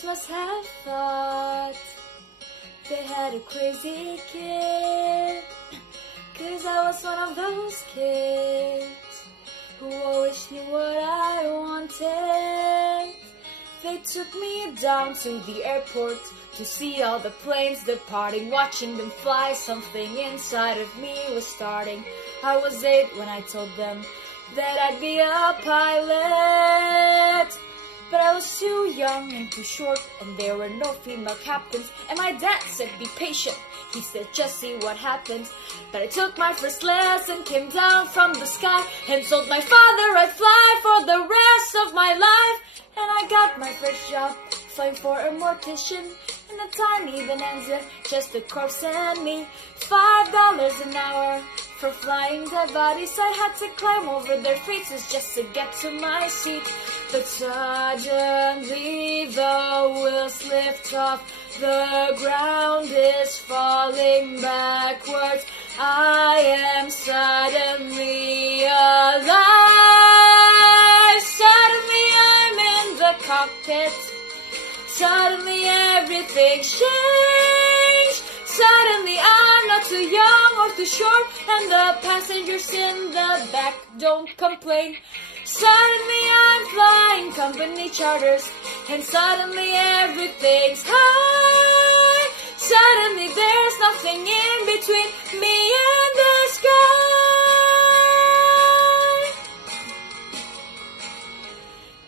parents must have thought they had a crazy kid, 'cause I was one of those kids who always knew what I wanted. They took me down to the airport to see all the planes departing, watching them fly. Something inside of me was starting. I was 8 when I told them that I'd be a pilot, but I was too young and too short, and there were no female captains. And my dad said, be patient. He said, just see what happens. But I took my first lesson, came down from the sky, and told my father I'd fly for the rest of my life. And I got my first job, flying for a mortician in a tiny Bonanza, just a corpse and me. $5 an hour for flying dead bodies. I had to climb over their faces just to get to my seat. But suddenly the wheels lift off, the ground is falling backwards. I am suddenly alive. Suddenly I'm in the cockpit. Suddenly everything changed. Suddenly I'm not too young or too short, and the passengers in the back don't complain. Suddenly I'm flying company charters, and suddenly everything's high. Suddenly there's nothing in between me and the sky.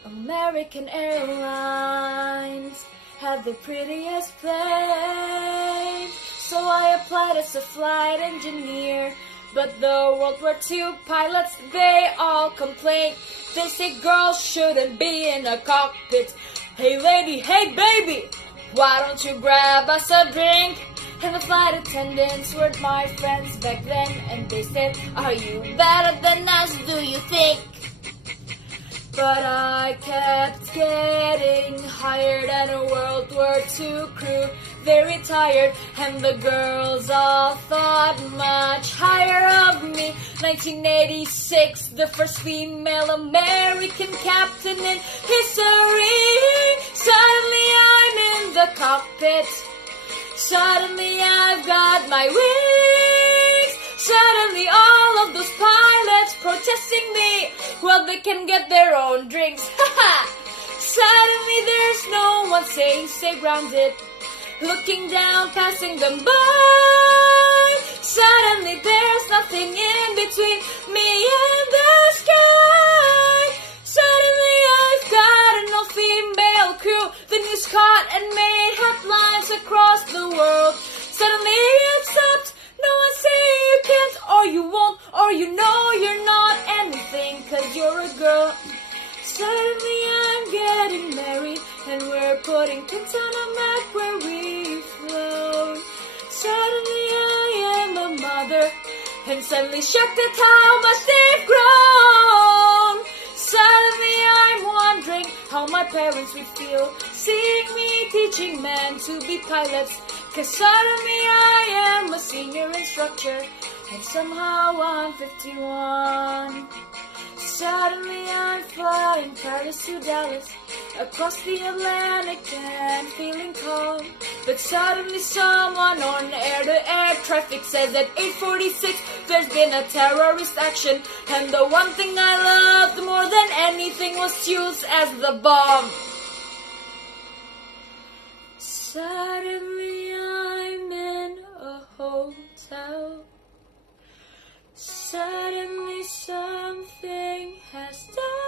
American Airlines had the prettiest plane, so I applied as a flight engineer. But the World War II pilots, they all complain. They say girls shouldn't be in a cockpit. Hey lady, hey baby, why don't you grab us a drink? And the flight attendants were my friends back then, and they said, are you better than us, do you think? But I kept getting higher than a World War II crew, very tired, and the girls all thought much higher of me. 1986, the first female American captain in history. Suddenly I'm in the cockpit. Suddenly I've got my wings. Suddenly all of those pilots protesting me, well, they can get their own drinks. Suddenly there's no one saying stay grounded, looking down, passing them by. Suddenly there's nothing in between me and the sky. Suddenly I've got an all-female crew. The news caught and made headlines across the world. Suddenly it stopped. No one saying you can't, or you won't, or you know you're not anything, 'cause you're a girl. Suddenly I'm getting married, and we're putting pins on a map where we float. Suddenly I am a mother, and suddenly shocked at how much they've grown. Suddenly I'm wondering how my parents would feel seeing me teaching men to be pilots. 'Cause suddenly I am a senior instructor, and somehow I'm 51. Suddenly I'm flying Paris to Dallas, across the Atlantic and feeling calm. But suddenly someone on air-to-air traffic says at 8:46 there's been a terrorist action, and the one thing I loved more than anything was Jules as the bomb. Suddenly I'm in a hotel. Suddenly something has died.